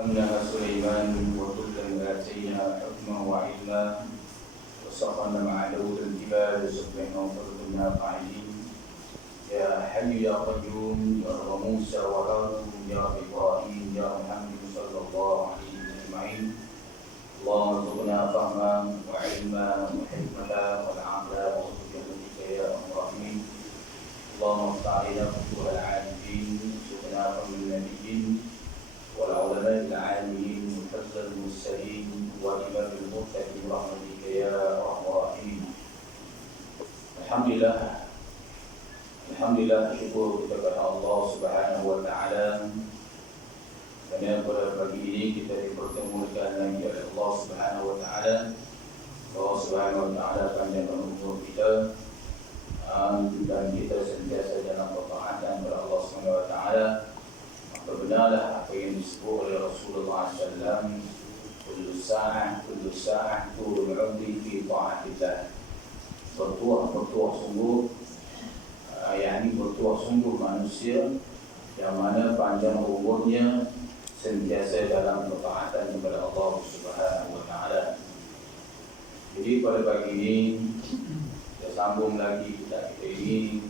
أمنها سليمان وكلا آتينا حكما وعلما وسخرنا مع داود الجبال سبحانه وتعالى قاعدين يا حي يا قيوم يا رب موسى وهارون يا رب إبراهيم يا محمد صلى الله عليه أجمعين اللهم ارزقنا فهما وعلما وحكمة والعقل وتوفيقك يا أرحم الراحمين اللهم افتح علينا فتوح العارفين وارزقنا فهم النبيين والعلماء العاملين وحفظ المرسلين وإمام المتقين برحمتك يا أرحم الراحمين. Alhamdulillah, syukur kita kepada Allah Subhanahu wa taala kerana pada pagi ini kita dipertemukan lagi oleh Allah Subhanahu wa taala. Allah Subhanahu wa taala panjangkan umur kita dan kita sentiasa dalam ketaatan kepada Allah Subhanahu wa taala. Maka benarlah apa yang disebut oleh Rasulullah SAW, kullu sa'ah turul umri fi ta'atillah. Bertuah sungguh, yakni bertuah sungguh manusia yang mana panjang umurnya sentiasa dalam ketaatan kepada Allah Subhanahu wa taala. Jadi pada pagi ini kita sambung lagi kita ini.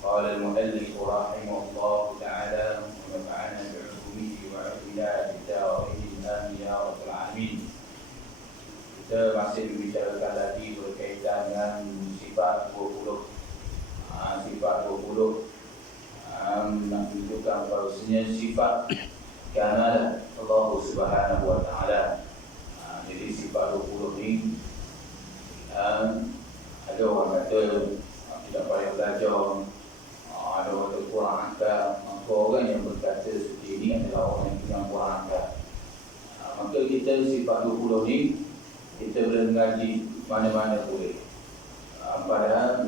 Qala al-muallif rahimahullah taala wa nafa'ana bi'ulumihi wa 'ilmihi bid-darain amin ya rabbal alamin. Kita masih membicarakan lagi berkaitan dengan sifat 20. Sifat 20 nak menunjukkan bahawasanya sifat kamalah Allah Subhanahu wa taala. Jadi sifat 20 ni ada orang kata tidak payah belajar, ada orang kata kurang akal. Maka orang yang berkata seperti ini adalah orang yang kurang akal. Maka kita sifat 20 ni kita boleh mengaji mana-mana boleh. Padahal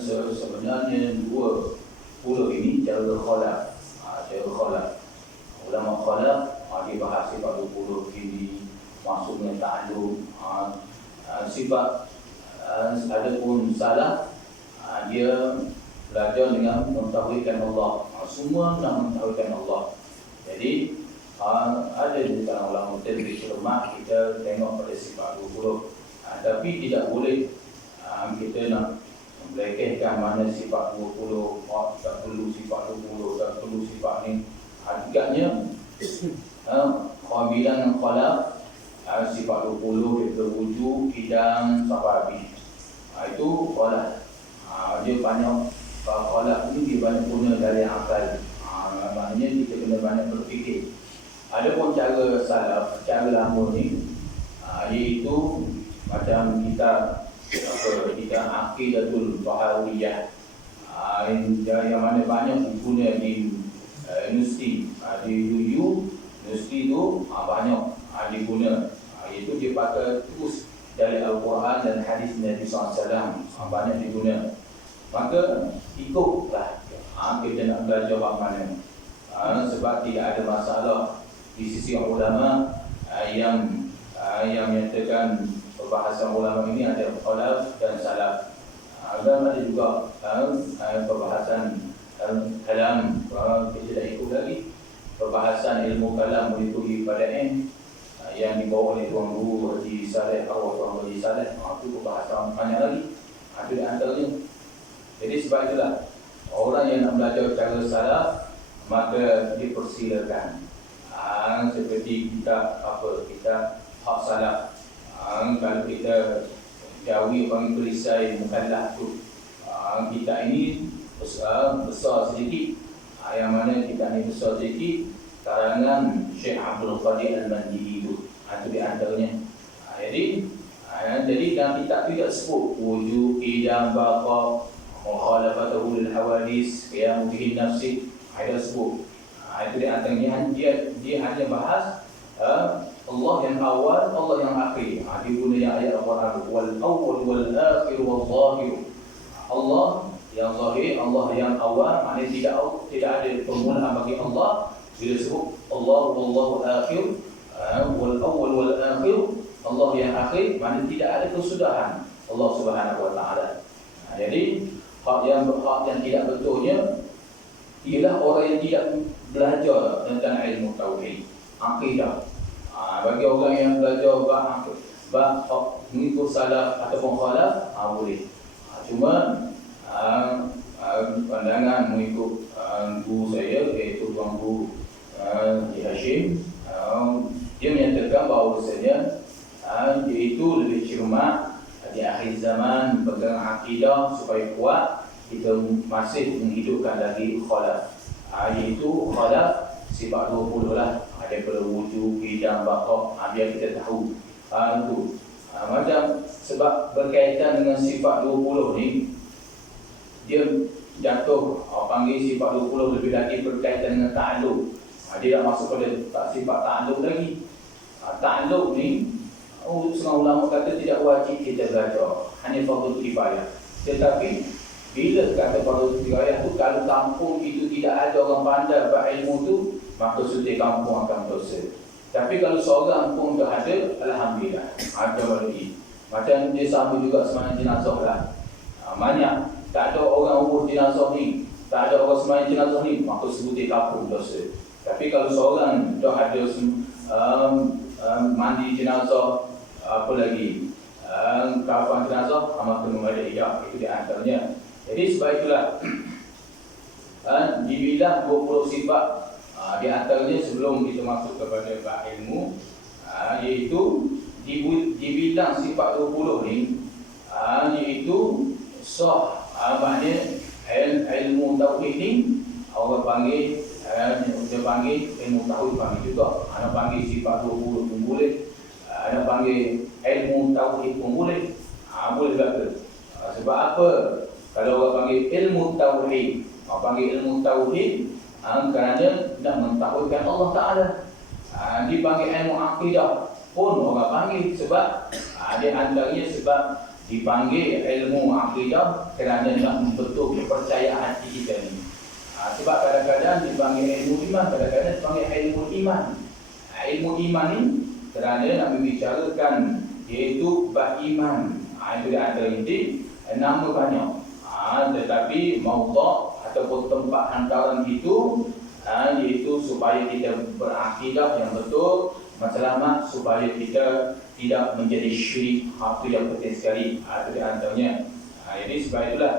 sebenarnya 20 ini cara khalaf. Ulama khalaf dia bahas sifat 20 ini maksudnya ta'alum. Sifat adapun salaf dia belajar dengan mentauhidkan Allah. Semua nak mentauhidkan Allah. Jadi ada di kalangan ulama tafsir lemah kita tengok pada sifat 20. Tapi tidak boleh kita nak melekehkan mana sifat 20, tak perlu sifat 20, tak perlu sifat ni. Hakikatnya bilangan khalaf sifat 20 dia berwujud, kidam, sampai habis. Itu khalaf. Dia banyak khalaf ni dia banyak guna dari akal. Maknanya kita kena banyak berfikir. Ada pun cara salaf, cara lama ni iaitu macam kita Aqidatul Bahawiyah yang mana banyak guna di universiti. Di UU universiti tu banyak diguna. Iaitu dia pakai terus dari Al-Quran dan hadis Nabi SAW, banyak diguna. Maka ikutlah kita nak belajar bab mana. Sebab tidak ada masalah di sisi ulama yang menyatakan perbahasan ulama ini ada khalaf dan salaf. Dan ada juga perbahasan kalam, kita dah ikut lagi perbahasan ilmu kalam mengikuti pada yang dibawa oleh Tuan Guru Haji Saleh atau Tuan Haji Saleh. Itu perbahasan banyak lagi. Itu di antaranya. Jadi sebab itulah orang yang nak belajar cara salaf maka dipersilakan. Seperti kitab hak salaf. Kalau kita jauhi orang perisai mukallaf tu, kita ini besar sedikit. Yang mana kita ini besar sedikit karangan Syekh Abdul Qadir Al-Mandiri itu. Itu di antaranya. Jadi dalam kitab tidak sebut wujud, idam, baqa, mukhalafatuhu lil hawadis, qiyam bihi nafsi. Ada sebut. Itu di antaranya dia hanya bahas Allah yang awal, Allah yang akhir. Diguna yang ayat Al-Quran, wal awwal wal akhir wal zahir. Allah yang zahir, Allah yang awal, maknanya tidak ada permulaan bagi Allah. Bila sebut Allah wallahu akhir, wal awwal wal akhir, Allah yang akhir, maknanya tidak ada kesudahan Allah Subhanahu wa taala. Jadi hak yang tidak betulnya ialah orang yang tidak belajar tentang ilmu tauhid. akidah. Bagi orang yang belajar bab mengikut salaf ataupun khalaf, boleh. Cuma pandangan mengikut guru saya, iaitu Tuan Guru Hashim, dia menyatakan bahawasanya iaitu lebih cermat di akhir zaman pegang akidah supaya kuat, kita masih menghidupkan lagi khalaf, iaitu khalaf sifat 20 lah, daripada wujud, hidang, bakok, biar kita tahu itu. Macam sebab berkaitan dengan sifat 20 ni, dia jatuh, panggil sifat 20 lebih lagi berkaitan dengan ta'alluq. Dia dah masuk pada sifat ta'alluq lagi. Ta'alluq ni, setengah ulama kata tidak wajib kita belajar, hanya fardhu kifayah. Tetapi bila kata fardhu kifayah tu, kalau kampung itu tidak ada orang pandai berilmu tu, maka sudah kampung akan berdosa. Tapi kalau seorang pun dah ada, alhamdulillah, ada lagi. Macam dia sama juga sembahyang jenazah lah. Banyak tak ada orang urus jenazah ni, tak ada orang sembahyang jenazah ni, maka sebutir kampung dosa. Tapi kalau seorang dah ada mandi jenazah, apa lagi, kafan jenazah, maka membaca hijab, itu di antaranya. Jadi sebab itulah dibilang 20 sifat, di antaranya sebelum kita masuk kepada bab ilmu, iaitu dibilang sifat 20 ni, iaitu sah, maknanya ilmu tauhid ni orang panggil, dia panggil ilmu tauhid, panggil juga, ada panggil sifat 20 pun boleh, ada panggil ilmu tauhid pun boleh, boleh juga. Sebab apa? Kalau orang panggil ilmu tauhid, panggil ilmu tauhid kerana nak mentauhidkan Allah Ta'ala. Dipanggil ilmu akidah pun orang panggil sebab di antaranya sebab dipanggil ilmu akidah kerana nak membentuk kepercayaan hati kita ni. Sebab kadang-kadang dipanggil ilmu iman, kadang-kadang dipanggil ilmu iman. Ilmu iman ni kerana nak membicarakan iaitu bab iman. Itu di antara inti, nama banyak. Tetapi mawdu' ataupun tempat hantaran itu, iaitu supaya kita berakidah yang betul, matlamat, supaya kita tidak menjadi syirik. Itu yang penting sekali. Itu di antaranya. Jadi sebab itulah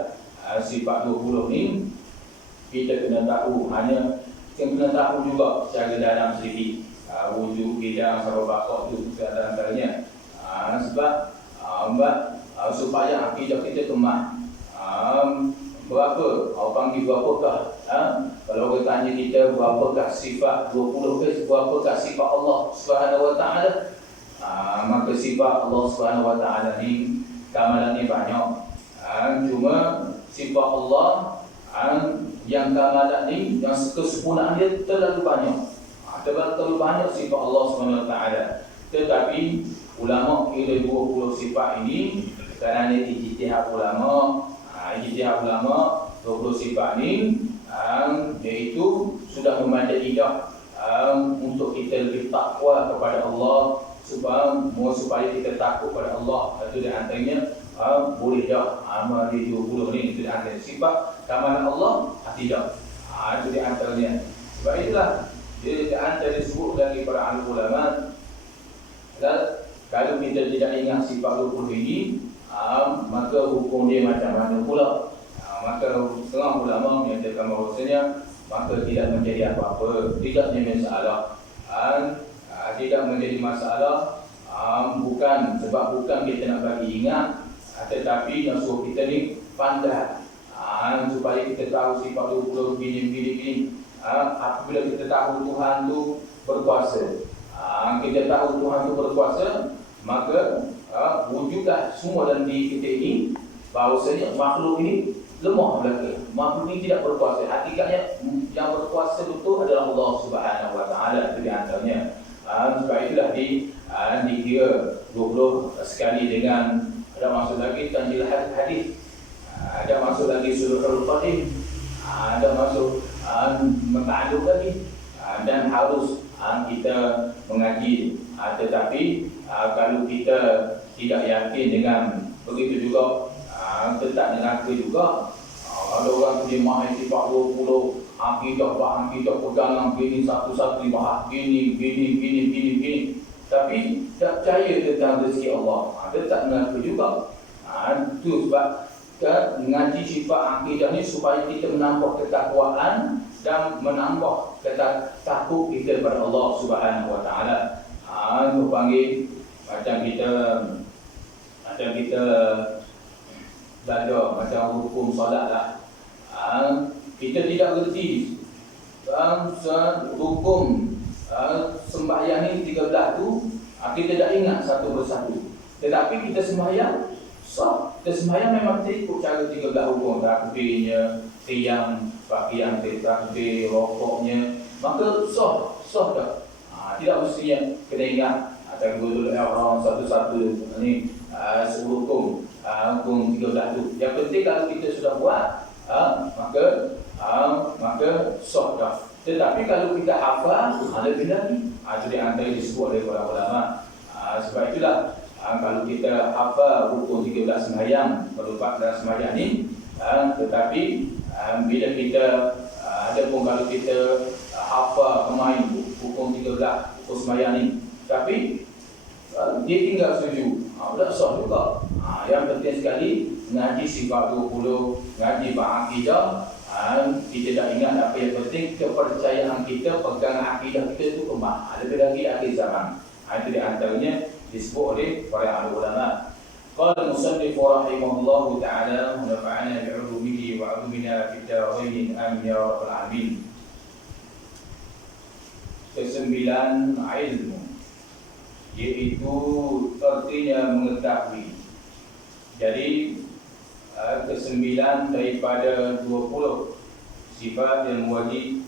sifat 20 ni kita kena tahu, hanya kita kena tahu juga secara dalam sedikit, wujud, bidang, sabab bakok itu di antaranya. Sebab supaya akidah kita kemah. Berapa? Awak panggil berapakah? Kalau orang tanya kita berapakah sifat 20 ke, berapakah sifat Allah Subhanahu Wa Taala? Maka sifat Allah Subhanahu Wa Taala ni kamalan ni banyak. Cuma sifat Allah yang kamalan ni, yang kesempurnaan dia terlalu banyak. Terlalu banyak sifat Allah Subhanahu Wa Taala. Tetapi ulama kira 20 sifat ini kerana ijtihad ulama. Ijtihad ulama 20 sifat ni iaitu sudah memadai dah untuk kita lebih takwa kepada Allah, supaya kita takut kepada Allah. Itu di antaranya boleh dah amal di 20 ni. Itu di antara sifat kamalan Allah, tidak. Itu di antaranya. Sebab itulah dia di antara disebut lagi para ahli ulama, kalau kita tidak ingat sifat 20 ini, maka hukum dia macam mana pula? Maka setengah ulama menyatakan bahawasanya maka tidak menjadi apa-apa, tidak menjadi masalah. Tidak menjadi masalah, bukan sebab bukan kita nak bagi ingat, tetapi yang suruh kita ni pandai, supaya kita tahu sifat 20 begini. Apabila kita tahu Tuhan tu berkuasa, kita tahu Tuhan tu berkuasa, maka wujudlah semua dalam diri kita ini bahawasanya makhluk ini lemah belaka. Makhluk ini tidak berkuasa. Hakikatnya yang berkuasa betul adalah Allah Subhanahu Wa Taala. Itu di antaranya. Sebab itulah dikira 20 sekali dengan, ada masuk lagi tanzil hadis, ada masuk lagi surah Al-Fatih, ada masuk ta'alluq lagi, dan harus kita mengaji. Tetapi kalau kita tidak yakin dengan begitu juga, tetap neraka juga. Ada orang tu dia mahal sifat 20, akidah pegangan gini satu-satu dibahas gini. Tapi tak percaya tentang rezeki Allah. Dia tak mengaku juga. Itu sebab mengaji sifat akidah ni supaya kita menambah ketakwaan dan menambah takut kita kepada Allah Subhanahu Wa Taala. Itu panggil macam kita belajar macam hukum solat lah. Kita tidak reti hukum sembahyang ni 13 tu kita tak ingat satu persatu. Tetapi kita sembahyang kita sembahyang memang kita ikut cara 13 hukum, takbirnya, qiyam, pakaian takbir, rokoknya, maka sah dah. Tidak mestinya kena ingat takbiratul ihram satu-satu ni 10 hukum 13 tu. Yang penting kalau kita sudah buat maka sah dah. Tetapi kalau kita hafal lebih lagi. Itu di antara disebut oleh para ulama. Sebab itulah kalau kita hafal rukun 13 sembahyang, berupa dalam sembahyang ni, tetapi bila kita adapun kalau kita hafal pemain rukun 13 rukun sembahyang ni, tapi dia tinggal setuju, tak sah juga. Yang penting sekali ngaji sifat 20, ngaji bab akidah. Kita dah ingat apa yang penting, kepercayaan kita, pegangan akidah kita itu kemah. Lebih lagi akhir zaman. Itu di antaranya disebut oleh para ahli ulama. Qala musannif rahimahullahu ta'ala wa nafa'ana bi'ulumihi wa 'ulumina fid darain amin ya rabbal alamin. Kesembilan ilmu, iaitu artinya mengetahui. Jadi kesembilan daripada 20 sifat yang wajib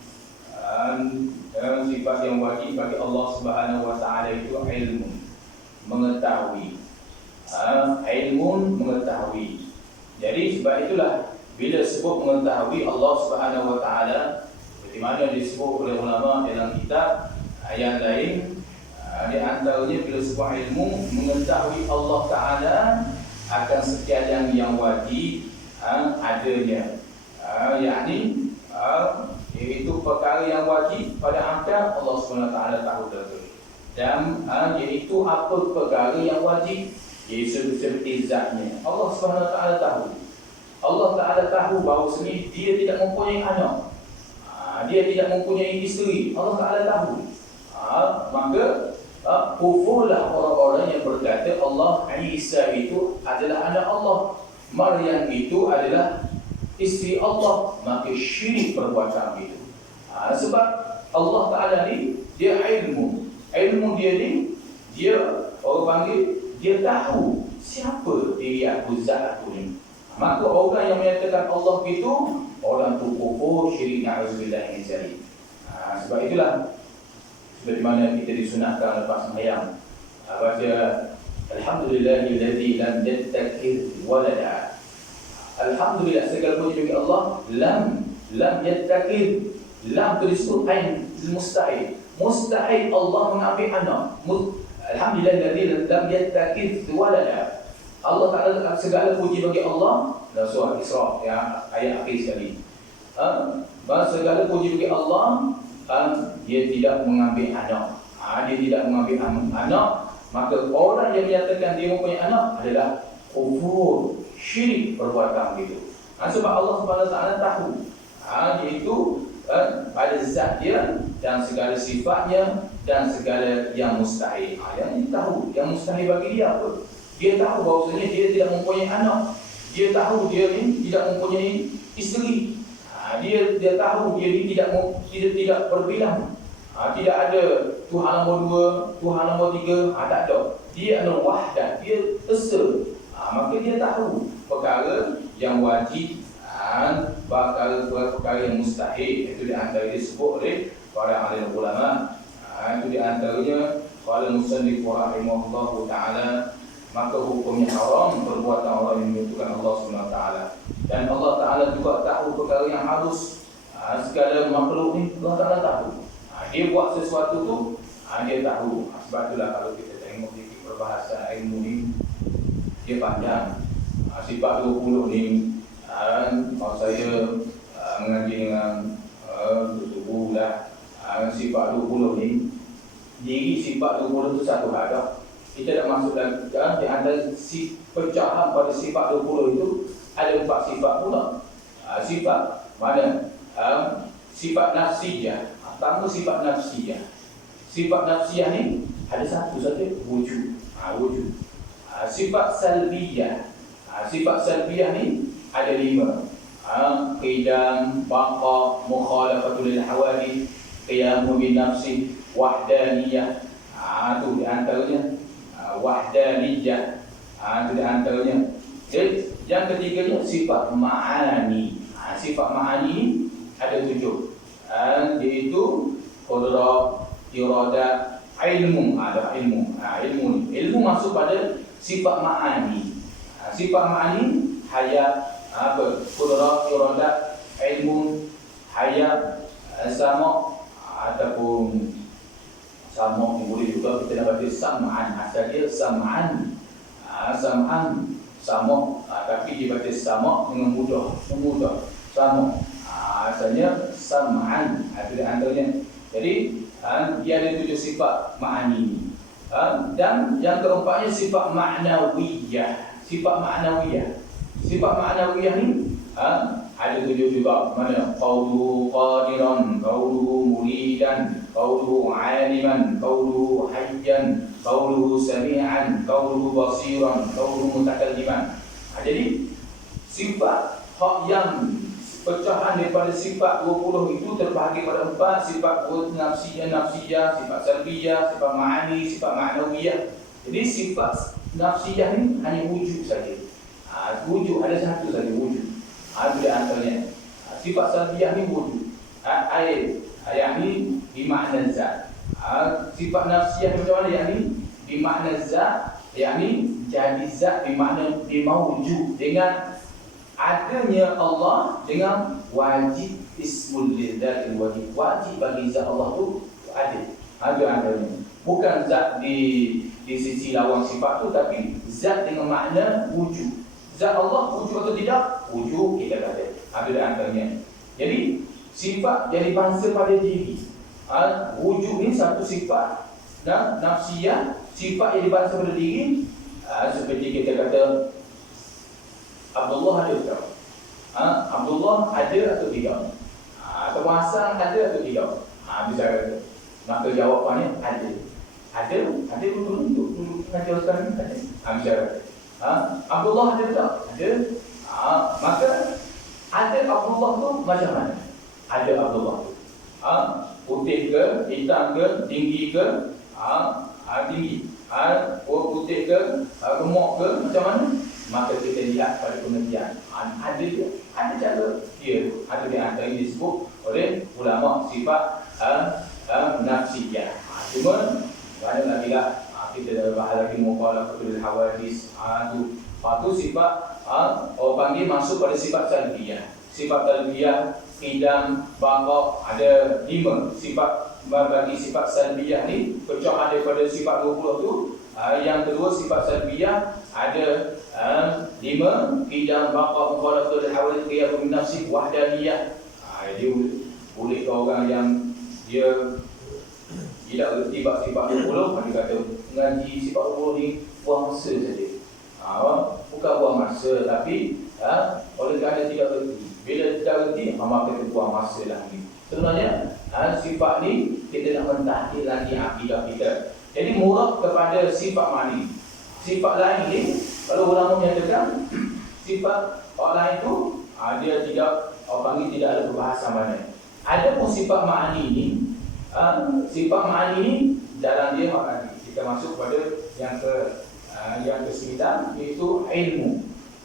sifat yang wajib bagi Allah Subhanahu Wa Taala itu ilmu, mengetahui. Ilmu mengetahui. Jadi sebab itulah bila sebut mengetahui Allah Subhanahu Wa Taala, seperti mana disebut oleh ulama dalam kitab ayat lain, di antaranya bila sebut ilmu mengetahui Allah Taala akan sekalian yang wajib adanya, yakni iaitu perkara yang wajib pada angka Allah SWT tahu betul. Dan iaitu apa perkara yang wajib, iaitu seperti zatnya Allah SWT tahu. Allah Ta'ala tahu bahawa sendiri dia tidak mempunyai anak, dia tidak mempunyai isteri. Allah Ta'ala tahu. Maka kufurlah orang-orang yang berkata Allah Isa itu adalah anak Allah, Maryam itu adalah isteri Allah. Maka syirik perbuatan itu. Sebab Allah Ta'ala ni dia ilmu dia ni, dia orang panggil, dia tahu siapa diri aku, zat aku ni. Maka orang yang menyatakan Allah itu, orang tu kufur, syirik, na'udzubillah min dzalik. Sebab itulah seperti mana kita disunahkan lepas sembahyang baca alhamdulillahilladzi lam yattakhidh walada. Alhamdulillah, segala puji bagi Allah. Lam yattakhidh, lam tu disebut ain mustahil. Mustahil Allah mengambil anak. Alhamdulillahilladzi lam yattakhidh walada. Allah Ta'ala, segala puji bagi Allah. Dalam surah Isra, ayat akhir sekali. Segala puji bagi Allah, dia tidak mengambil anak. Dia tidak mengambil anak. Maka orang yang menyatakan dia mempunyai anak adalah kufur, syirik perbuatan itu. Sebab Allah SWT tahu iaitu pada zat dia dan segala sifatnya dan segala yang mustahil. Yang dia tahu, yang mustahil bagi dia apa? Dia tahu bahawasanya dia tidak mempunyai anak. Dia tahu dia ni tidak mempunyai isteri. Dia tahu dia ni tidak berbilang. Tidak ada Tuhan nombor 2, Tuhan nombor 3, tak ada. Dia adalah wahdah, dia esa. Maka dia tahu perkara yang wajib, perkara yang mustahil. Itu di antara disebut oleh para ahli ulama. Itu di antaranya qala musannif rahimahullahu ta'ala, maka hukumnya haram perbuatan orang yang menyekutukan Allah SWT. Dan Allah Ta'ala juga tahu perkara yang halus. Segala makhluk ni Allah Ta'ala tahu. Dia buat sesuatu tu, dia tahu. Sebab itulah kalau kita tengok sedikit perbahasan ilmu ni, dia panjang. Sifat 20 ni, kalau saya mengaji dengan tubuh lah. Sifat 20 ni, diri sifat 20 tu satu hal dah. Kita dah masuk dalam di antara pecahan pada sifat 20 itu ada 4 sifat pula. Sifat mana? Sifat nafsiyah. Pertama sifat nafsiyah. Sifat nafsiyah ni ada satu saja, wujud. Wujud. Sifat salbiyah. Sifat salbiyah ni ada 5. Qidam, baqa, mukhalafatul lil hawadith, qiyamu bin nafsi, wahdaniyah. Itu di antaranya. Wahdaniyah. Itu di antaranya. Jadi yang ketiganya sifat ma'ani. Sifat ma'ani ni ada 7. Iaitu qudrat, iradah, ilmu. Ada ilmu. Ilmu masuk pada sifat ma'ani. Sifat ma'ani hayat, qudrat, iradah, ilmu, hayat, sama ataupun sama boleh juga kita nak baca sam'an. Asal dia sam'an. Sam'an sama, tapi dibaca sama dengan mudah sama. Asalnya sam'an. Itu antaranya. Jadi dia ada 7 sifat ma'ani. Dan yang keempatnya sifat ma'nawiyah. Sifat ma'nawiyah ni ada 7 juga. Mana? Qawluhu qadiran, qawluhu muridan, qawluhu aliman, qawluhu hayyan, qawluhu sami'an, qawluhu basiran, qawluhu mutakalliman. Jadi sifat yang pecahan daripada sifat 20 itu terbahagi pada 4. Sifat nafsiyah, sifat salbiyah, sifat ma'ani, sifat ma'nawiyah. Jadi sifat nafsiyah ni hanya wujud saja. Wujud ada satu saja, wujud. Itu di antaranya. Sifat salbiyah ni wujud. Yang ni bermakna zat. Sifat nafsiyah macam mana? Yang ni bermakna zat. Yang ni jadi zat bermakna mawujud dengan adanya Allah, dengan wajib ismul lidzat wajib. Wajib bagi zat Allah tu ada. Itu antaranya. Bukan zat di sisi lawan sifat tu, tapi zat dengan makna wujud. Zat Allah wujud atau tidak? Wujud, kita kata. Ada antaranya. Jadi sifat jadi bangsa pada diri. Wujud ni satu sifat dan nafsiyah, sifat yang dibangsa pada diri. Seperti kita kata Abdullah ada atau tidak? Abdullah ada atau tidak? Atau Hasan ada atau tidak? Bisa kata. Maka jawapannya ada. Ada betul untuk pengajar sekarang ni ada. Bisa kata. Abdullah ada tak? Ada. Maka ada Abdullah tu macam mana? Ada Abdullah tu. Putih ke, hitam ke, tinggi ke? Tinggi. Putih ke, gemuk ke, macam mana? Maka kita lihat pada pengertian. Ada dia. Ada cara dia. Ada di antara yang disebut oleh ulama sifat nafsiyah. Cuma banyak lagi lah. Kita dah bahas lagi mukhalafatul hawadith. Itu sifat orang panggil masuk pada sifat salbiyah. Sifat salbiyah, qidam, baqa, ada 5 sifat. Bagi sifat salbiyah ni pecahan daripada sifat 20 tu. Yang kedua sifat salbiyah ada 5, qidam, baqa, mukhalafatul hawadith, qiyamu bin nafsi, wahdaniyah. Dia boleh ke orang yang dia tidak erti sifat 20, dia kata ngaji sifat 20 ni buang masa saja. Bukan buang masa, tapi oleh kerana tidak erti. Bila tidak erti, maka kita buang masa lagi. Sebenarnya sifat ni kita nak mentahkik lagi akidah kita. Jadi murad kepada sifat mani. Sifat lain ni, kalau ulama menyatakan sifat orang lain tu dia tidak, orang panggil tidak ada perbahasan mana. Ada pun sifat ma'ani ni, sifat ma'ani ni dalam dia makna kita masuk pada yang ke-9, iaitu ilmu.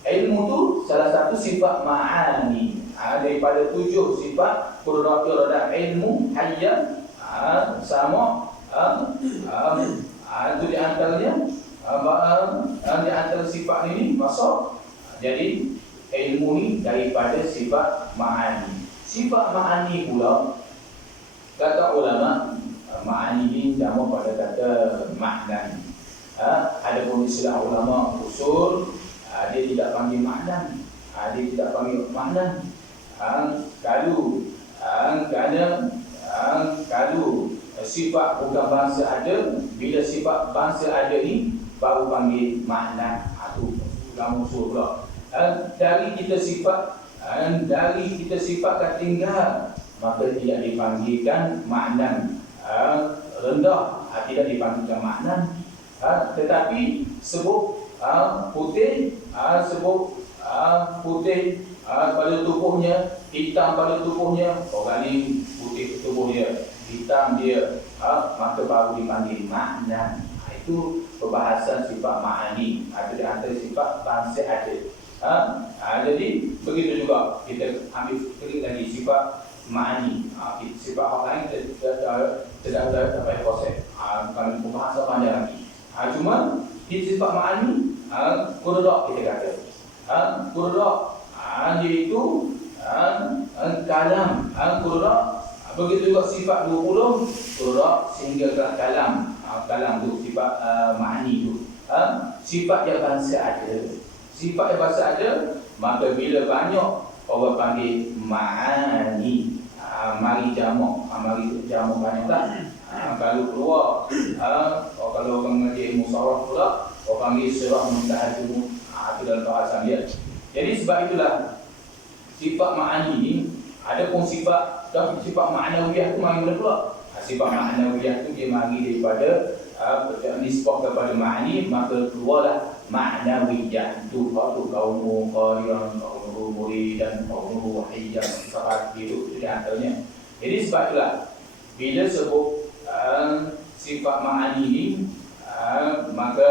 Ilmu tu salah satu sifat ma'ani. Daripada 7 sifat qudrat, iradah, ilmu, hayyan, sama, itu di antaranya. Di antara sifat ini masuk. Jadi ilmu ni daripada sifat ma'ani. Sifat ma'ani pula, kata ulama, ma'ani ni jamak pada kata makna. Ada pun istilah ulama usul, dia tidak panggil makna. Dia tidak panggil makna. Kalau Kerana kalau sifat bukan bangsa ada, bila sifat bangsa ada ni baru panggil makna. Itu kamu usul pula. Dari kita sifat tinggal, maka tidak dipanggilkan makna rendah, tidak dipanggilkan makna. Tetapi sebut putih, putih pada tubuhnya, hitam pada tubuhnya, orang ni putih tubuh dia, hitam dia, maka baru dipanggil makna. Itu perbahasan sifat ma'ani. Itu di antara sifat bangsa ada. Jadi begitu juga kita ambil klik lagi sifat ma'ani. Sifat orang lain tidak dapat proses. Kalau pembahasan panjang lagi. Cuma di sifat ma'ani, kurodok kita kata. Kurodok iaitu kalam. Kurodok begitu juga sifat 20 kurodok sehingga ke kalam. Kalam tu sifat ma'ani tu. Sifat yang bangsa ada. Sifat yang bangsa ada, maka bila banyak orang panggil ma'ani. Mari jamak, banyaklah. Kalau keluar, kalau orang mengaji ilmu saraf pula, orang panggil sirah muntahajum. Itu dalam bahasan dia. Jadi sebab itulah sifat ma'ani ni, ada pun sifat ma'nawiyah tu mari mula pula. Sifat ma'nawiyah tu dia mari daripada nisbah kepada ma'ani, maka keluarlah ma'nawiyah. Itu kaumu qariran, kaumu muri dan kaumu wahiyah, sifat itu di antaranya. Jadi sebab itulah bila sebut sifat ma'ani ni, maka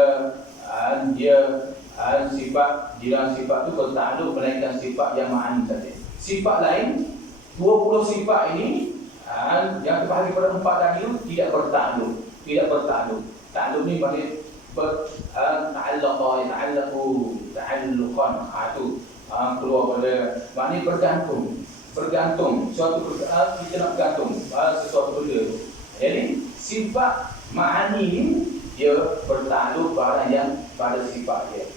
dia sifat di dalam sifat tu bertakluk melainkan sifat yang ma'ani saja. Sifat lain 20 sifat ini yang terbahagi pada 4 tadi itu tidak bertakluk. Takluk ni panggil ta'allaqan. Itu keluar pada maknanya bergantung. Suatu kita nak bergantung sesuatu benda. Jadi sifat ma'ani ni dia bertakluk pada sifat dia.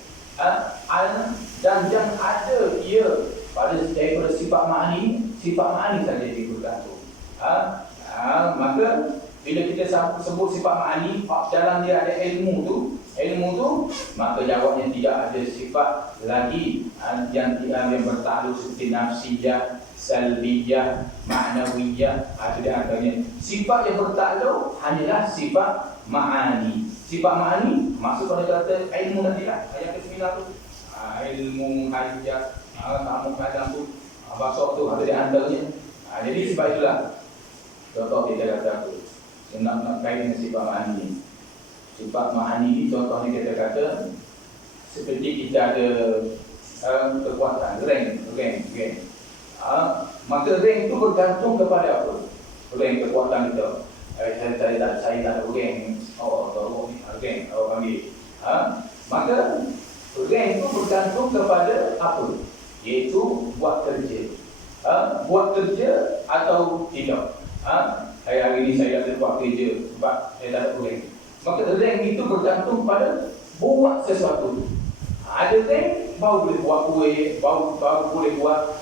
Dan yang ada ia daripada sifat ma'ani saja dia bergantung. Maka bila kita sebut sifat ma'ani, dalam dia ada ilmu tu, maka jawabnya tidak ada sifat lagi yang bertakluk seperti nafsiyah, salbiyah, ma'nawiyah. Itu di antaranya. Sifat yang bertakluk hanyalah sifat ma'ani. Sifat ma'ani maksud pada kata ilmu nantilah. Ayat ke-9 tu. Ilmu hajat, tamu kadang tu, basok tu ada di antaranya. Jadi sebab itulah contoh kita kata tu. Nak kait dengan sifat ma'ani. Sifat ma'ani ni contohnya kita kata seperti kita ada kekuatan, rank. Maka rank tu bergantung kepada apa? Rank kekuatan kita. Saya tak ada rank. Rank awak panggil. Maka rank tu bergantung kepada apa? Iaitu buat kerja. Buat kerja atau tidak. Hari ini saya tak buat kerja sebab saya tak ada rank. Maka rank itu bergantung pada buat sesuatu. Ada rank baru boleh buat kuih, baru boleh buat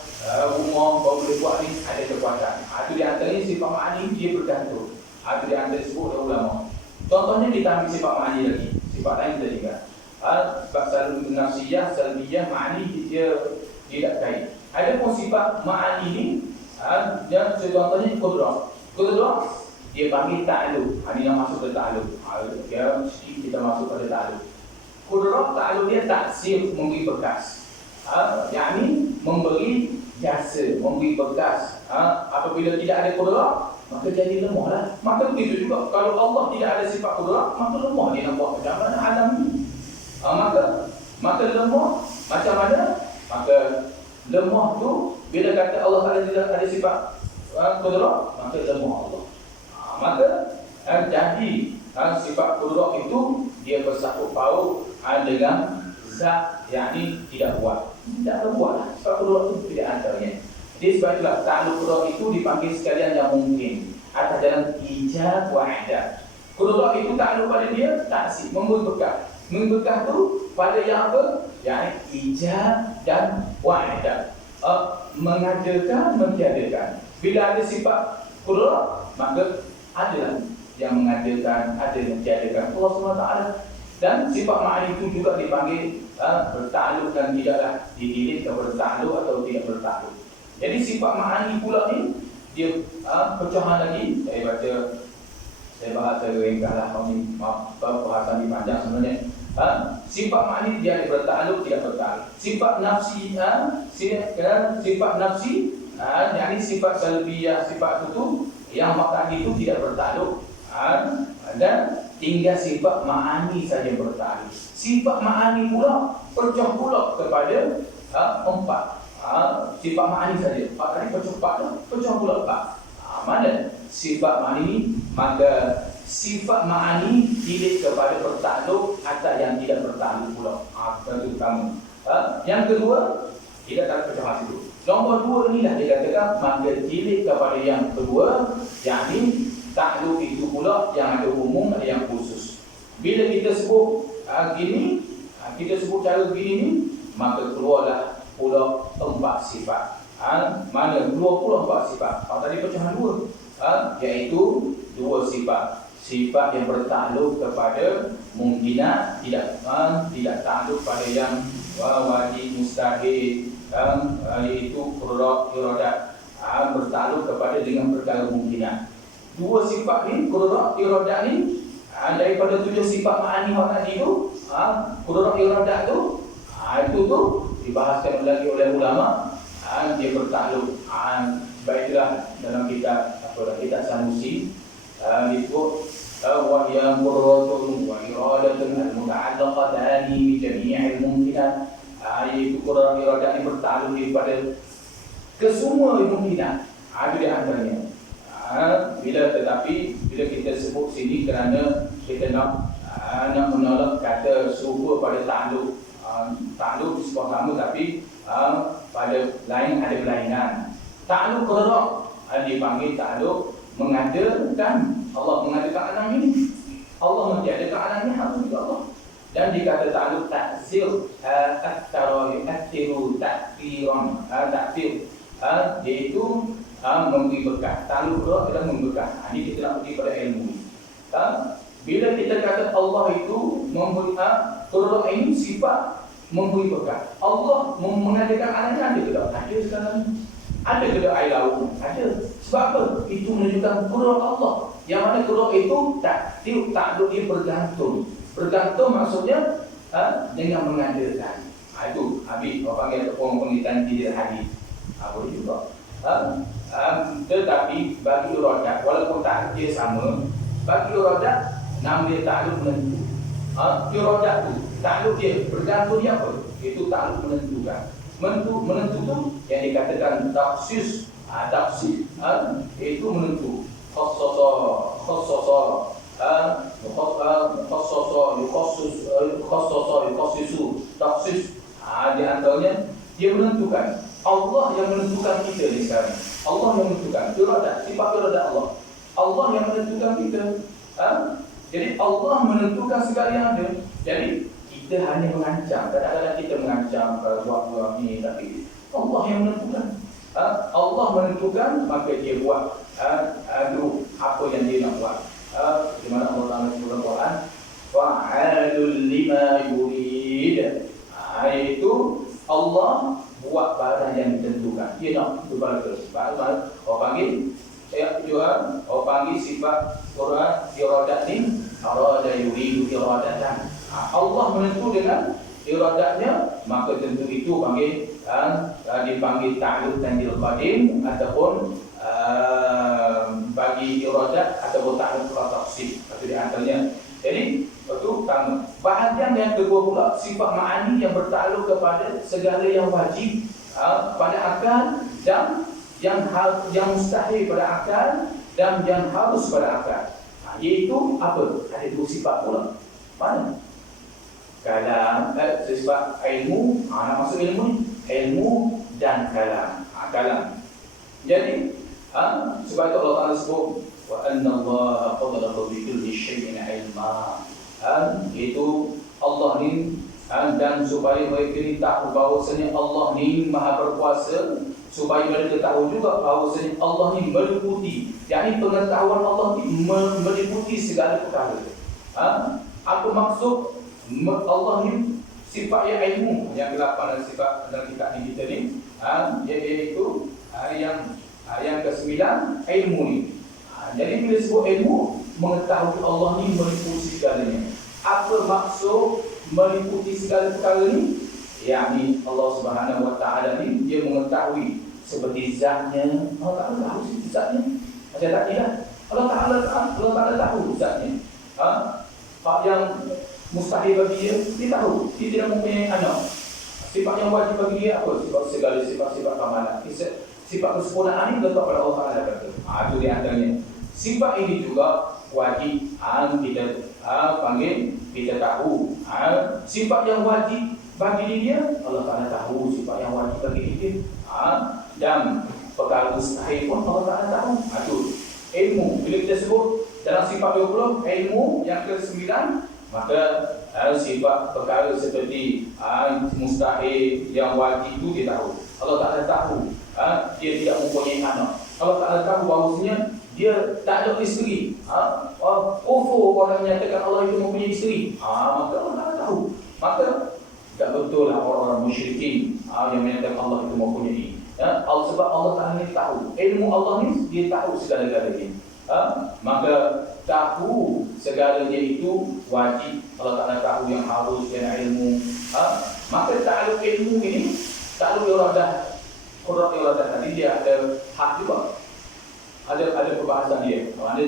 rumah, baru boleh buat ni, ada kekuatan. Itu di antaranya sifat ma'ani dia bergantung. Itu di antara disebut oleh ulama. Contohnya kita ambil sifat ma'ani lagi. Sifat lain kita juga. Sebab nafsiyah, salbiyah, ma'ani dia tidak kait. Ada pun sifat ma'ani ni yang contohnya qudrah. Qudrah dia panggil ta'alluq. Ini yang masuk ke ta'alluq. Kita masuk pada ta'alluq. Qudrah ta'alluq dia taksir, memberi bekas. Yang memberi jasa, memberi bekas. Apabila tidak ada qudrah, maka jadi lemahlah. Maka begitu juga kalau Allah tidak ada sifat qudrah, maka lemah dia nak buat macam mana alam ni. Maka lemah macam mana? Maka lemah tu bila kata Allah Taala tidak ada sifat qudrah, maka lemah Allah. Maka jadi sifat qudrah itu dia bersangkut paut dengan zat yang ni tidak buat. Tidak buatlah. Sifat qudrah itu tidak antaranya. Jadi sebab itulah ta'alluq qudrah itu dipanggil sekalian yang mungkin atas jalan ijab wa i'dad. Qudrah itu ta'alluq pada dia taksir, memberi bekas. Memberi bekas tu pada yang apa? Yang ijab dan wa i'dad. Mengadakan, mentiadakan. Bila ada sifat kudrat, maka ada yang mengadakan, ada yang tiadakan Allah SWT. Dan sifat ma'ani itu juga dipanggil bertakluk dan tidaklah dididik kepada bertakluk atau tidak bertakluk. Jadi sifat ma'ani pula ni dia pecahan lagi. Saya bahas ringkaslah ni, bahasan ni panjang sebenarnya. Sifat ma'ani dia ada bertakluk, tidak bertakluk. Sifat nafsi, sifat nafsi, yakni sifat salbiyah, sifat itu yang maka itu tidak bertakluk. Dan tinggal sifat ma'ani saja bertakluk. Sifat ma'ani pula pecah pula kepada empat. Sifat ma'ani saja. Tadi pecah pula empat. Mana sifat ma'ani? Maka sifat ma'ani tilik kepada bertakluk atau yang tidak bertakluk pula. Itu pertama. Yang kedua, tidak ada pecahan itu. Nombor dua inilah dikatakan maka tilik kepada yang kedua, yakni takluk itu pula yang ada umum, ada yang khusus. Bila kita sebut gini, kita sebut cara begini ni, maka keluarlah pula empat sifat. Mana keluar pula empat sifat? Tadi pecahan dua, iaitu dua sifat. Sifat yang bertakluk kepada mungkinat, tidak takluk pada yang wajib, mustahil, iaitu qudrat, iradat, bertakluk kepada dengan perkara mungkinat. Dua sifat ni, qudrat, iradat ni, daripada tujuh sifat ma'ani yang tadi tu, qudrat, iradat tu, itu tu dibahaskan lagi oleh ulama. Dia bertakluk. Baiklah dalam kitab Sanusi disebut wa hiya qudratun wa iradatun al-muta'allaqatan bi jami'il mumkinat. Iaitu qudrat, iradat ni bertakluk daripada kesemua mungkinat. Ada di antaranya. Bila kita sebut sini kerana kita nak menolak kata serupa pada takluk. Takluk di sebuah nama tapi pada lain ada berlainan. Takluk qudrat dipanggil takluk mengadakan. Allah mengadakan alam ini, Allah menjadikan alam ini harus juga Allah. Dan dikata takluk ta'zir, at-taru ta'kiran, ta'zir, iaitu memberi berkat. Takluk qudrat adalah memberi berkat. Ini kita nak pergi pada ilmu. Bila kita kata Allah itu memberi qudrat ini sifat memberi berkat. Allah mengadakan alam ini ada ke tak? Ada sekarang. Ada ke tak air laut? Ada. Sebab apa? Itu menunjukkan qudrat Allah. Yang mana qudrat itu takluk dia bergantung. Bergantung maksudnya dengan mengadakan. Itu habis orang panggil orang penelitian tidak hadis. Boleh juga. Tetapi bagi iradat walaupun tak dia sama, bagi iradat nama dia takluk menentu. Iradat tu takluk dia bergantung dia apa? Itu takluk menentukan. Menentu tu yang dikatakan taksis, itu menentu. Khususu, taksis. Di antaranya dia menentukan. Allah yang menentukan kita ni sekarang. Allah yang menentukan. Iradat, sifat iradat Allah. Allah yang menentukan kita. Jadi Allah menentukan segala yang ada. Jadi kita hanya mengancam. Kadang-kadang kita mengancam buat ni, tapi Allah yang menentukan. Allah menentukan, maka dia buat apa yang dia nak buat. Di mana Allah Taala sebut dalam Quran, fa'alul lima yurid. Itu Allah buat barang yang ditentukan. Dia nak itu barang. Orang panggil sifat Quran iradat ni arada yuridu iradatan. Allah menentu dengan iradatnya, maka tentu itu dipanggil takluk tanjil qadim ataupun bagi iradat ataupun takluk taksib. Itu di antaranya. Jadi itu pertama. Bahagian yang kedua pula sifat ma'ani yang bertakluk kepada segala yang wajib pada akal dan yang mustahil pada akal dan yang harus pada akal. Iaitu apa? Ada dua sifat pula. Mana? Kalam, sifat ilmu. Nak masuk ilmu ni? Ilmu dan kalam. Kalam. Jadi sebab itu Allah Taala sebut wa anna Allah qadara bi kulli syai'in ilma. Itu Allah ni dan supaya mereka ni tahu bahawasanya Allah ni Maha Berkuasa, supaya mereka tahu juga bahawasanya Allah ni meliputi, yakni pengetahuan Allah ni meliputi segala perkara. Apa maksud Allah ni sifat yang ilmu, yang ke-8 sifat dalam kitab ni kita ni, iaitu yang ke-9 ilmu ni. Jadi bila sebut ilmu, mengetahui Allah ni meliputi segalanya. Apa maksud meliputi segala perkara ni? Yakni Allah Subhanahu Wa Taala ni dia mengetahui seperti zatnya. Allah Taala tahu seperti zatnya. Macam tadi lah, Allah Taala tahu zatnya. Hak yang mustahil bagi dia tahu. Dia tidak mempunyai anak. Sifat yang wajib bagi dia apa? Segala sifat-sifat kamalan. Sifat kesempurnaan ini letak pada Allah Taala kata. Itu di antaranya. Sifat ini juga wajib kita panggil, kita tahu. Sifat yang wajib bagi dia, Allah Taala tahu sifat yang wajib bagi dia. Dan perkara mustahil pun Allah Taala tahu. Itu ilmu. Bila kita sebut dalam sifat 20 ilmu yang ke-9, maka sifat perkara seperti mustahil, yang wajib itu dia tahu. Allah Taala tahu. Dia tidak mempunyai anak. Allah Taala tahu bahawasanya dia tak ada isteri. Kufur orang menyatakan Allah itu mempunyai isteri. Maka Allah Taala tahu. Maka tak betul lah orang-orang musyrikin yang menyatakan Allah itu mempunyai. Sebab Allah Taala ni tahu. Ilmu Allah ni dia tahu segala-galanya. Maka tahu segalanya itu wajib. Allah Taala tahu yang harus dan ilmu. Maka takluk ilmu ini, takluk iradah, qudrat iradah tadi dia ada hak juga. Ada perbahasan dia. Mana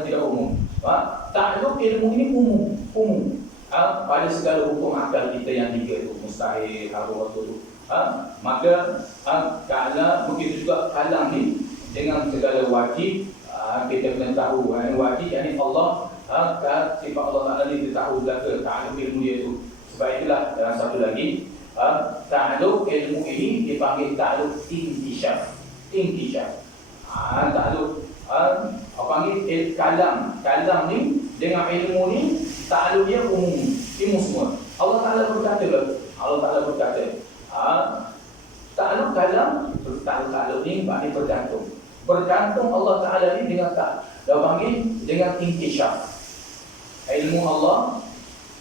tidak umum. Takluk ilmu ini umum. Pada segala hukum akal kita yang 3 itu, mustahil, harus itu. Maka kalau begitu juga kalam ni dengan segala wajib, kita kena tahu yang wajib, yakni Allah, sifat Allah Taala ni kita tahu belaka takluk ilmu dia itu. Sebab itulah dalam satu lagi, takluk ilmu ini dipanggil takluk intisyaf. Takluk panggil kalam ni dengan ilmu ni, takluk dia umum semua. Allah Taala berkata, takluk kalam, takluk ni maknanya bergantung Allah Taala ni dengan dia panggil dengan intisyaf. Ilmu Allah,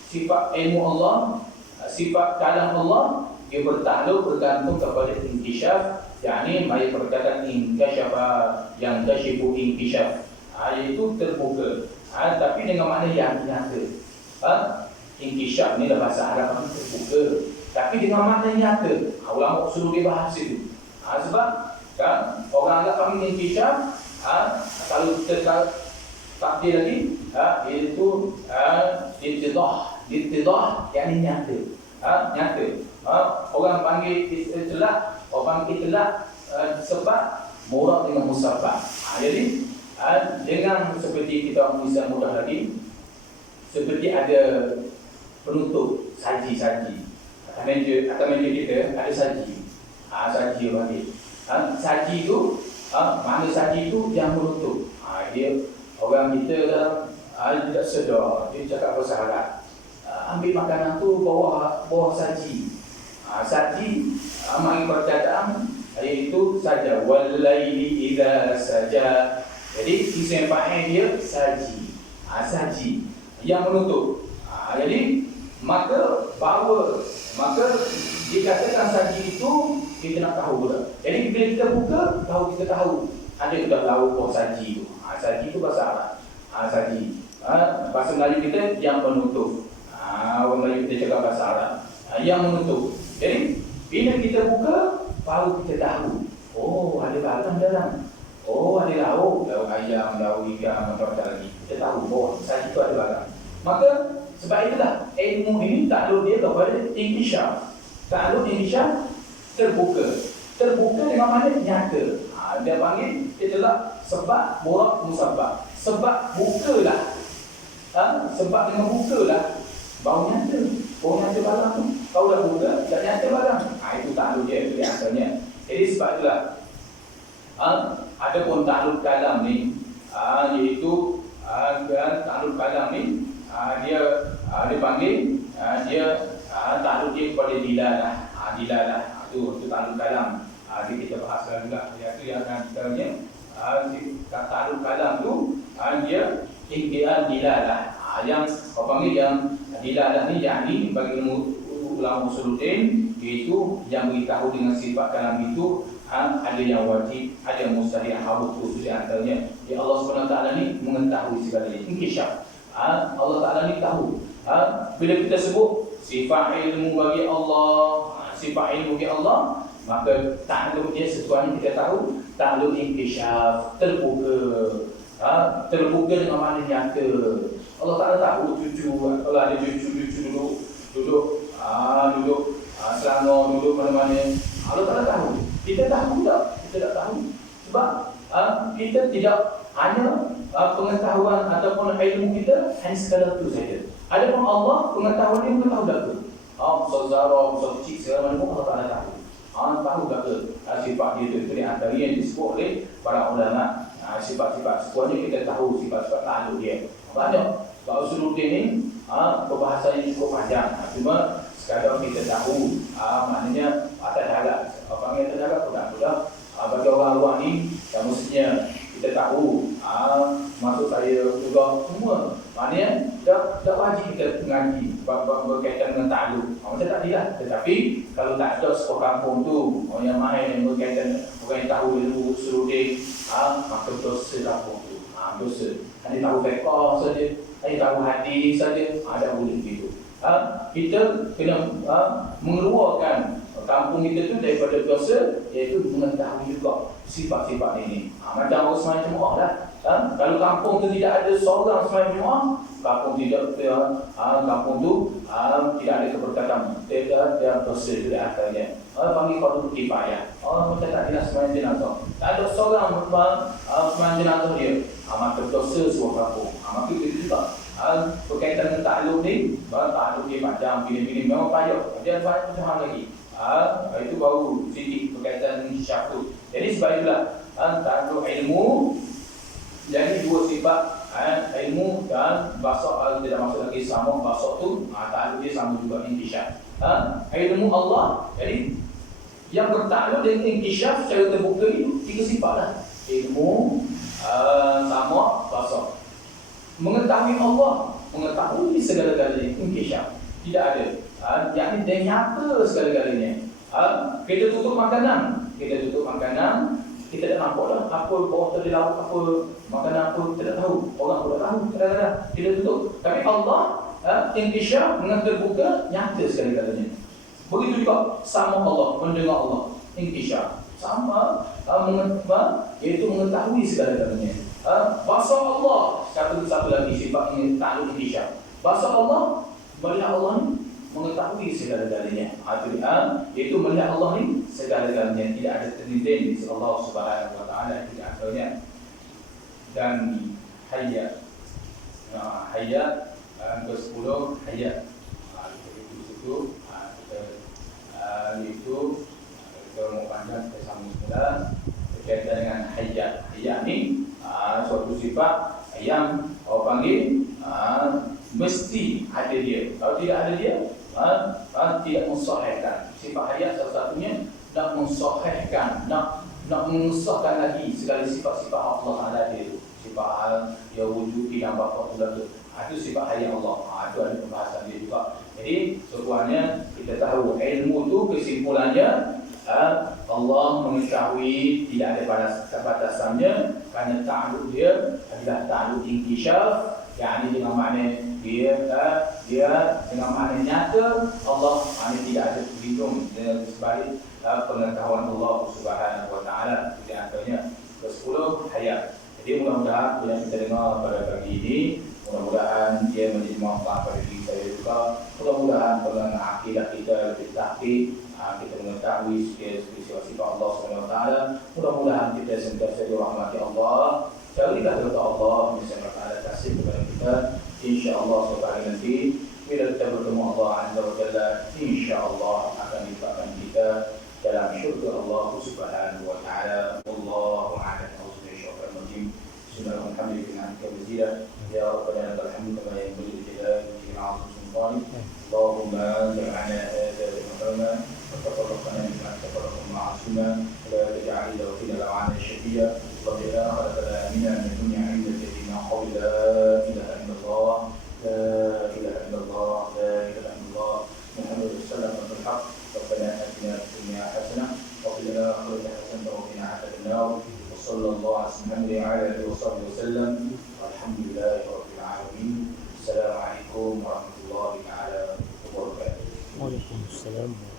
sifat ilmu Allah, sifat kalam Allah, dia bergantung kepada intisyaf. Yakni mari perkataan inkasyafa, yang kasyifu inksyaf, iaitu terbuka, tapi dengan makna yang nyata. Inksyaf ni dah bahasa Arab, terbuka, tapi dengan makna nyata. Ulama suruh dia bahas itu. Sebab kan orang anggap kami inksyaf, kalau kita takdir lagi, iaitu ittidah, yakni nyata. Orang panggil istilah, orang panggil itulah sebab murad dengan musabbab. Jadi dengan seperti kita bisa mudah lagi, seperti ada penutup saji. Atas meja kita ada saji. Saji panggil. Saji itu, mana saji itu yang menutup. Dia orang kita tidak sedar, dia cakap bahasa Arab. Ambil makanan tu bawah saji. Saji mari perkataan iaitu saja walaili idza saja. Jadi isim fa'il dia saji. Saji yang menutup. Jadi maka dikatakan saji itu kita nak tahu pula. Jadi bila kita buka, kita tahu ada sudah lauk saji itu. Saji itu bahasa Arab. Saji. Bahasa Melayu kita yang penutup. Orang Melayu kita cakap bahasa Arab. Yang menutup. Jadi bila kita buka, baru kita tahu. Oh, ada barang dalam. Oh, ada lauk ayam, lauk ikan, macam lagi. Kita tahu, oh, saja itu ada barang. Maka sebab itulah ilmu ini takluk dia kepada intisyaf. Takluk intisyaf terbuka dengan mana nyata. Dia panggil itulah sebab murad musabbab. Sebab bukalah. Sebab dengan bukalah baru nyata. Baru nyata barang tu. Kau dah buka, tak nyata barang. Itu takluk dia, itu biasanya. Jadi sebab itulah ada pun takluk kalam ni, iaitu takluk kalam ni, dia dipanggil dia takluk dia kepada dilalah. Dilalah tu takluk kalam. Dia kita bahas juga. Dia tu yang akan kita punya takluk kalam tu dia dilalah. Yang apa panggil yang dilalah ni yakni bagi ulama usuluddin iaitu yang beritahu dengan sifat kalam itu ada yang wajib, ada yang mustahil, harus khusus antaranya. Ya Allah SWT ni mengetahui segalanya. Inkishaf. Allah Ta'ala ni tahu. Bila kita sebut sifat ilmu bagi Allah, sifat ilmu bagi Allah, maka takluk dia sesuatu kita tahu, takluk inkishaf, terbuka. Terbuka dengan makna nyata. Allah Ta'ala tahu cucu, kalau ada cucu duduk selangor, duduk mana-mana. Allah Ta'ala tahu. Kita tahu tak? Kita tak tahu. Sebab kita tidak hanya pengetahuan ataupun ilmu kita hanya sekadar itu saja. Adapun Allah pengetahuan dia bukan tahu tak ke? Besar Zara, besar kecil, segala mana pun Allah Ta'ala tahu. Tahu tak ke? Sifat dia itu di antara yang disebut oleh para ulama. Sifat-sifat semuanya kita tahu sifat-sifat takluk dia. Banyak. Sebab usuluddin ni perbahasannya cukup panjang. Cuma sekadar kita tahu maknanya atas darat. Apa yang atas darat budak-budak bagi orang luar ni yang mestinya kita tahu maksud saya juga semua maknanya dah wajib kita mengaji berkaitan dengan takluk. Macam tak tidak. Tetapi kalau tak ada sebuah kampung tu orang yang mahir yang berkaitan, orang yang tahu ilmu usuluddin, maka dosa kampung tu. Dosa. Hanya tahu fiqh saja, hanya tahu hadis saja, ada boleh begitu. Kita kena mengeluarkan kampung kita tu daripada dosa, iaitu mengetahui juga sifat-sifat ini. Macam orang sembahyang Jumaat lah. Kalau kampung tu tidak ada seorang sembahyang Jumaat, kampung kampung tu tidak ada keberkatan, tidak ada dosa di atasnya. Panggil fardhu kifayah. Macam tak ada sembahyang jenazah, tak ada seorang sembahyang jenazah dia, maka dosa sebuah kampung. Maka kita juga berkaitan dengan takluk ni, takluk dia panjang, pilih-pilih memang payah. Dia banyak macam lagi. Itu baru sedikit berkaitan dengan syafut. Jadi sebab itulah takluk ilmu. Jadi dua sifat ilmu dan basok, tidak masuk lagi sama basok tu, takluk dia sama juga intisyaf. Ilmu Allah, jadi yang bertakluk dengan intisyaf secara terbuka itu tiga sifat lah. Ilmu, sama, basok. Mengetahui Allah, mengetahui segala-galanya, intisyaf. Tidak ada. Yakni dia nyata segala-galanya. Kita tutup makanan, kita tak nampak dah apa bawah tadi laut, apa makanan apa, kita tak tahu. Orang pun tak tahu kadang-kadang. Kita tutup. Tapi Allah intisyaf dengan terbuka, nyata segala-galanya. Begitu juga sama Allah, mendengar Allah, intisyaf. Sama iaitu mengetahui segala-galanya. Basar Allah, satu lagi sifat ini takluk intisyaf. Basar Allah, melihat Allah ni mengetahui segala-galanya. Iaitu melihat Allah ni segala-galanya, tidak ada terlindung di Allah Subhanahu Wa Taala di akhirnya. Dan hayat, hayat ke-10 hayat. Itu kita mau panjang kita sambung semula berkaitan dengan hayat. Hayat ni suatu sifat yang orang panggil mesti ada dia. Kalau tidak ada dia, tidak mensahihkan. Sifat hayat salah satunya nak mensahihkan, nak mengesahkan lagi segala sifat-sifat Allah Taala dia tu. Sifat dia wujud dan bapa tu. Itu sifat hayat Allah. Itu ada pembahasan dia juga. Jadi seruannya kita tahu ilmu tu kesimpulannya Allah mengetahui, tidak ada batasannya, kerana takluk dia adalah takluk intisyaf, yakni dengan makna dia dengan makna nyata Allah, makna tidak ada berlindung sebalik pengetahuan Allah Subhanahu Wa Taala. Di antaranya ke-10 hayat. Jadi mudah-mudahan yang kita dengar pada pagi ini, mudah-mudahan dia menjadi manfaat pada diri saya juga. Mudah-mudahan dengan akidah kita lebih tahqiq, kita mengetahui sifat-sifat Allah SWT. Mudah-mudahan kita sentiasa dirahmati Allah. Carilah kepada Allah SWT kasih kepada kita. InsyaAllah suatu hari nanti bila kita bertemu Allah Azza wa Jalla, InsyaAllah akan dipakkan kita dalam syurga Allah Subhanahu wa Ta'ala. Wallahu a'lam. Bismillahirrahmanirrahim. Ya Rabbana lakal hamdu kama yanbaghi li jalali wajhika 'azimi sultanik. Allahumma Assalamualaikum warahmatullahi wabarakatuh. Waalaikumsalam.